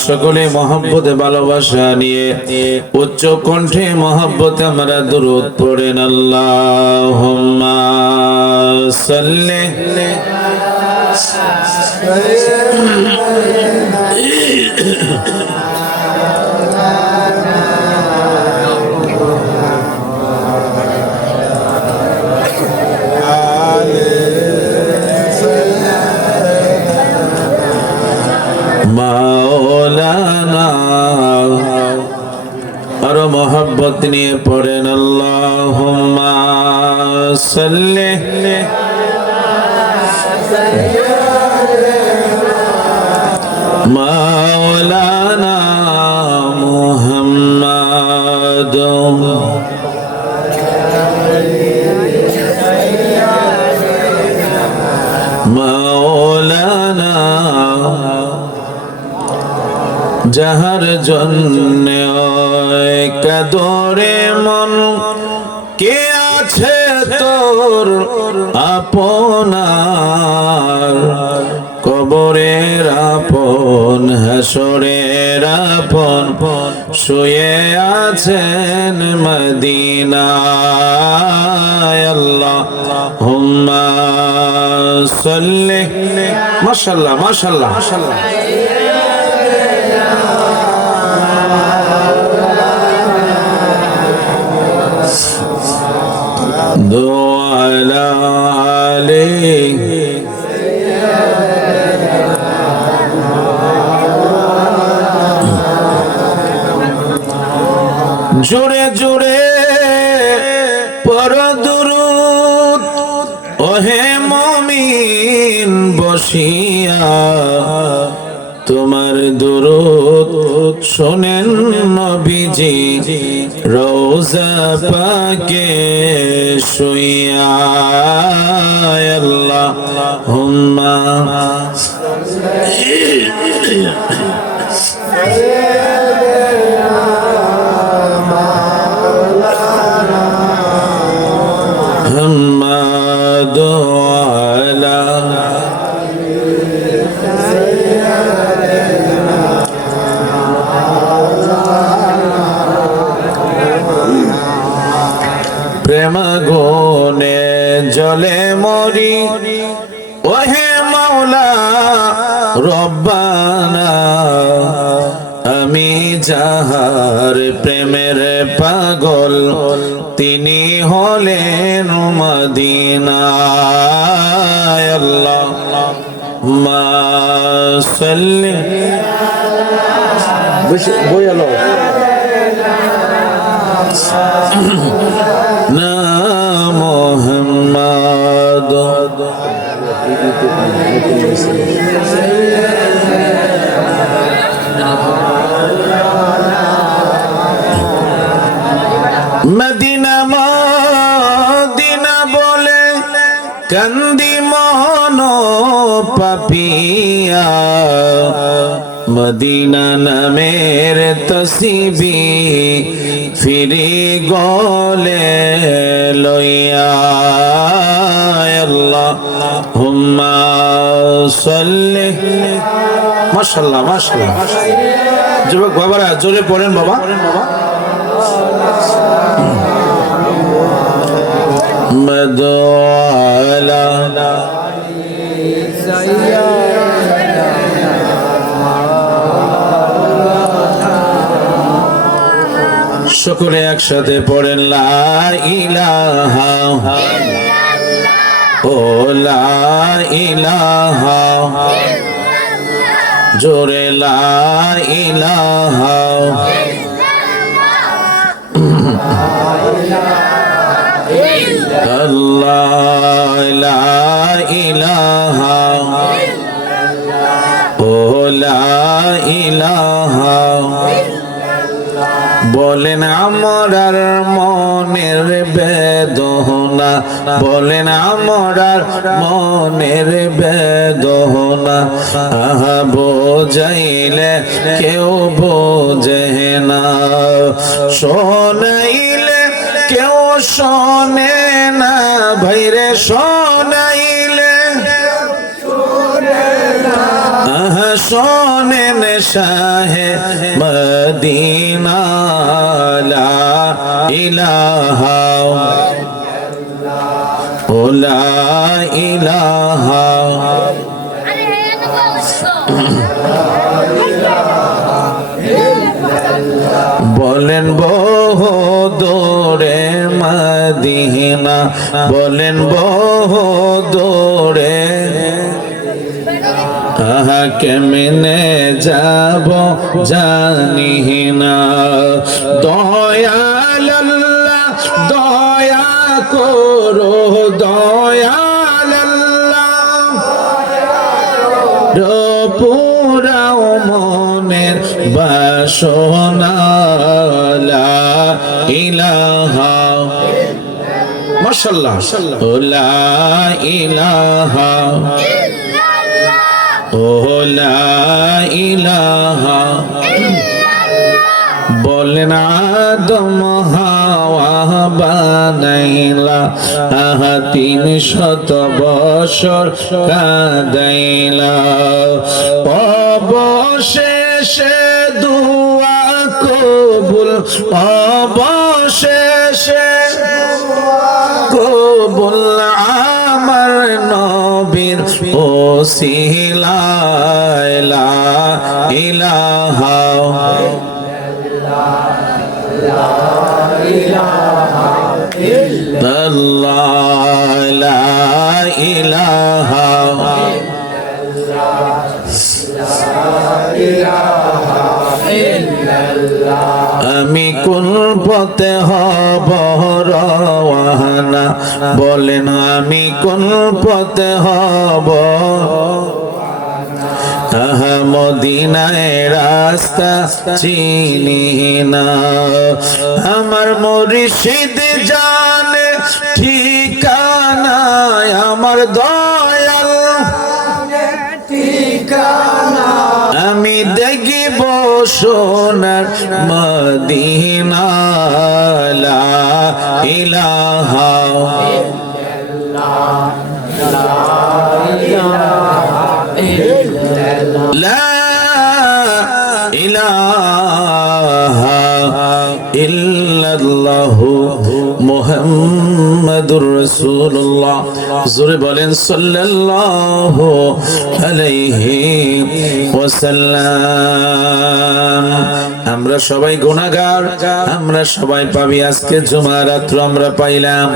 সকলে মহব্বতে ভালোবাসা নিয়ে উচ্চ কণ্ঠে মহব্বত আমরা দূরত পড়েন। আল্লাহ মাওলানা নিয়ে পড়েন আল্লাহুম্মা মাওলানা যাহার জন্য কাদরে মন, কে আছে তোর আপনার? কবরের আপন, হাসরের আপন, শুয়ে আছেন মদিনায় আল্লাহ হুম্মা সাল্লি। মাশাআল্লাহ মাশাআল্লাহ মাশাআল্লাহ। على عليه জোরে জোরে পর দুরুদ ওহে মমিন বসিয়া তোমার দুরুদ শোনেন নবীজি রোজা পাকে শুইয়া আল্লাহ হুম্মা রব্বানা আমি যাহার প্রেমের পাগল তিনি হলেন মদিনায় আল্লাহ। মা সাল্লি বই আলো। না মোহাম্মদ মদিনা মদিনা বলে কান্দি মোহন পাপিয়া। মদিনা নামের তসিবি ফিরি গলে লইয়া হুম্মা সাল্লি। মাশাআল্লাহ মাশাআল্লাহ। যুবক বাবারা, জোরে পড়েন বাবা। মদওয়ালা। সকলে একসাথে পড়েন লা ইলাহা ও লা ইলাহা। জোরে লা ইলাহা। আল্লাহ লা ইলাহা। ও লা ইলাহা। বলেন আমরার মনের বেদনা। বলেন আমরার মনের বেদনা। আহা, বোঝাইলে কেউ বোঝে না। শোনাইলে কেউ শোনে না। ভাইরে, শোনাইলে শোনেন শাহে মদিনা, লা ইলাহা ও লা ইলাহা বলেন বহু দূরে মদিনা, বলেন বহু দূরে আহা কেমনে যাব জানি না। দয়াল দয়া করো, দয়াল পুরাও মনের বাসনা ইলাহা মাশাআল্লাহ লা ইলাহা ইলাহা বলেন আদম হাওয়া বানাইলা। আহা তিন শত বছর কাদাইলা। অবশেষে দুয়া কবুল, অবশেষে কবুল। নবীর ওসিলা ইলাহা আল্লাহ লা ইলাহা আমি কোন পথে হব রওয়ানা? বলেন, আমি কোন পথে হব? মদিনায় রাস্তা চিনি না। আমার মুর্শিদ জানে ঠিকানা আমার দয়াল সোনার মদিনালা ইলাহা লা ইলাহা ইল্লাল্লাহু মুহাম্মদ মুহাম্মাদুর রাসূলুল্লাহ। জোরে বলেন, সাল্লাল্লাহু আলাইহি ওয়াসাল্লাম। আমরা সবাই গুনাহগার, আমরা সবাই পাবি। আজকে জুমা রাত্র আমরা পাইলাম।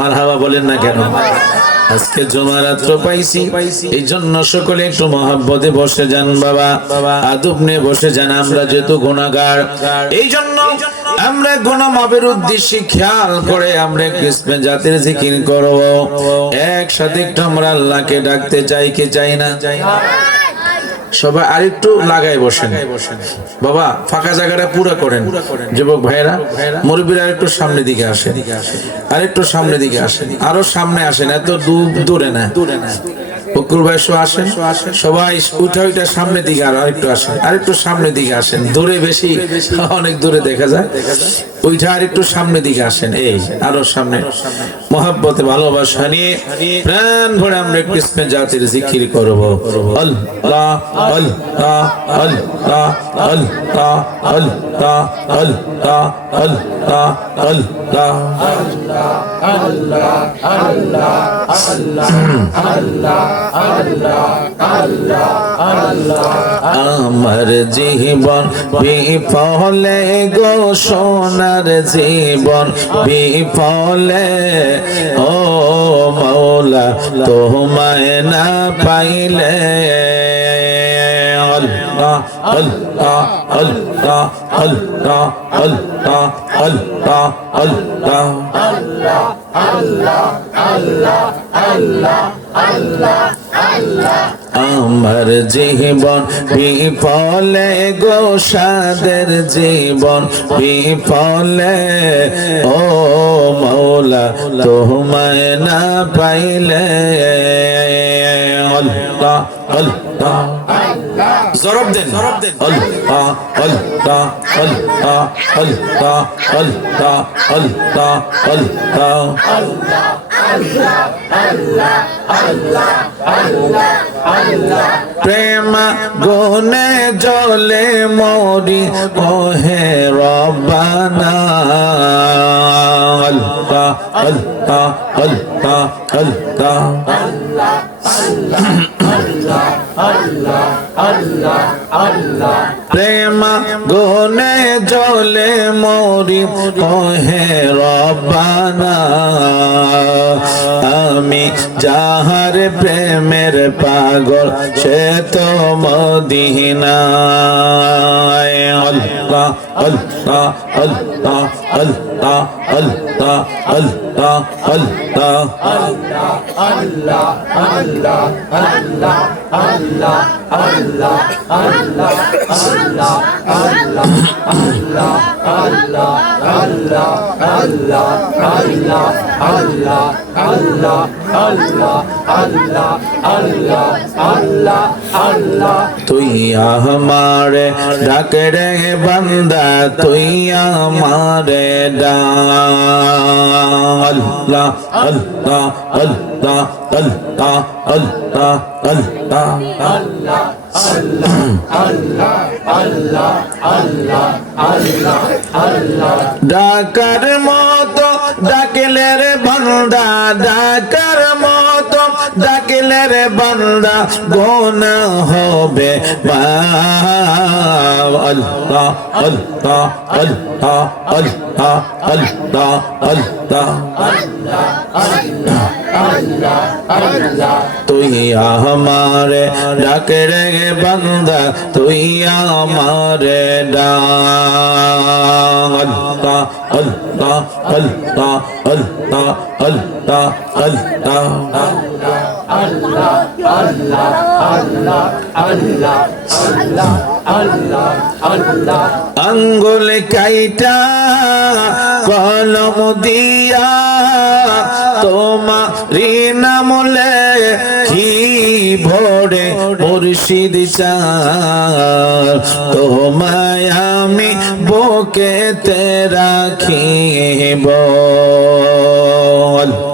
মারহাবা বলেন না কেন? আজকে জমা রাত্র পাইছি। এই জন্য সকলে একটু মহাব্বতে বসে যান বাবা। আদব নিয়ে বসে যান, আমরা যেহেতু গুণাগার এই জন্য আমরা গুণা মাপের উদ্দেশ্যে খেয়াল করে আমরা কৃষ্ণ জাতির জিকির করব। একসাথে একটু আমরা আল্লাহকে ডাকতে চাই, কে চাই না? সবাই আরেকটু লাগাই বসেন। বাবা, ফাঁকা জায়গাটা পুরো করেন। যুবক ভাইরা মুরব্বীরা আরেকটু সামনে দিকে আসেন। আরেকটু সামনে দিকে আসেন। আরও সামনে আসেন, এত দূরে না। বকুল ভাই শো আসেন। সবাই উঠা উঠা, সামনের দিকে আর আরেকটু আসেন। আরেকটু সামনের দিকে আসেন। দূরে বেশি, অনেক দূরে দেখা যায়। ওইটা আরেকটু সামনের দিকে আসেন। এই, আরও সামনে। মহাব্বতে ভালোবাসা নিয়ে প্রাণ ভরে আমরা কৃষ্ণের জাতির জিকির করব। আমার জীবন বিফলে গো সোনার জীবন বিফলে ও মৌলা, তোমায় না পাইলে আল্লাহ আল্লাহ আল্লাহ আল্লাহ আল্লাহ আল্লাহ আল্লাহ। আমার জীবন বিফলে গো জীবন বিফলে। ও তোমায় না পাইলে আল্লাহ আল্লাহ। জরব দেন। আল্লাহ আল্লাহ। আল্লাহ আল্লাহ আল্লাহ আল্লাহ আল্লাহ। প্রেম গুনে জলে মরি, ওহে রব্বানা। আল্লাহ আল্লাহ আল্লাহ আল্লাহ। প্রেম গুনে জলে মরি, ওহে রব্বানা। আমি যাহার প্রেমের পাগল সে তো মদিনায় আল্লাহ আল্লাহ আল্লাহ আল্লাহ আল্লাহ আল্লাহ আল্লাহ তুই আমারে ডাকে রে বান্দা তুই আমারে ডাল আল্লাহ আল্লাহ আল্লাহ আল্লাহ আল্লাহ আল্লাহ ডাকার মতো ডাকিলে রে বান্দা, ডাকার মতো ডাকিলে রে বান্দা, গোনা হবে মাফ। আল্লাহ আল্লাহ আল্লাহ আল্লাহ আল্লাহ আল্লাহ তুই আমারে ডাকে রে বান্দা তুই আমারে ডাক। আল্লাহ আল্লাহ আল্লাহ আল্লাহ। আল্লাহ আল্লাহ আঙ্গুল কাইটা কলম দিয়া তোমারি নামলে কি ভোরে মুর্শিদ চার তোমায় আমি বুকেতে রাখিব।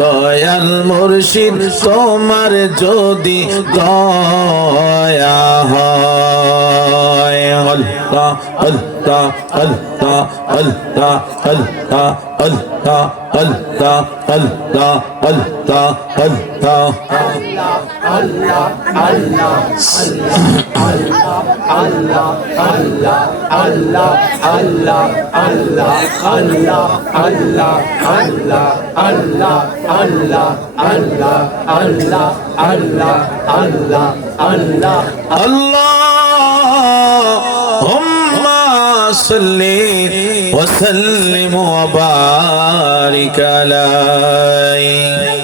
দয়াল মুর্শিদ তোমার যদি দয়া হয় আল্লাহ আল্লাহ আল্লাহ আল্লাহ আল্লাহ আল্লাহ আল্লাহ আল্লাহ আল্লাহ আল্লাহ اللهم صل وسلم وبارك عليه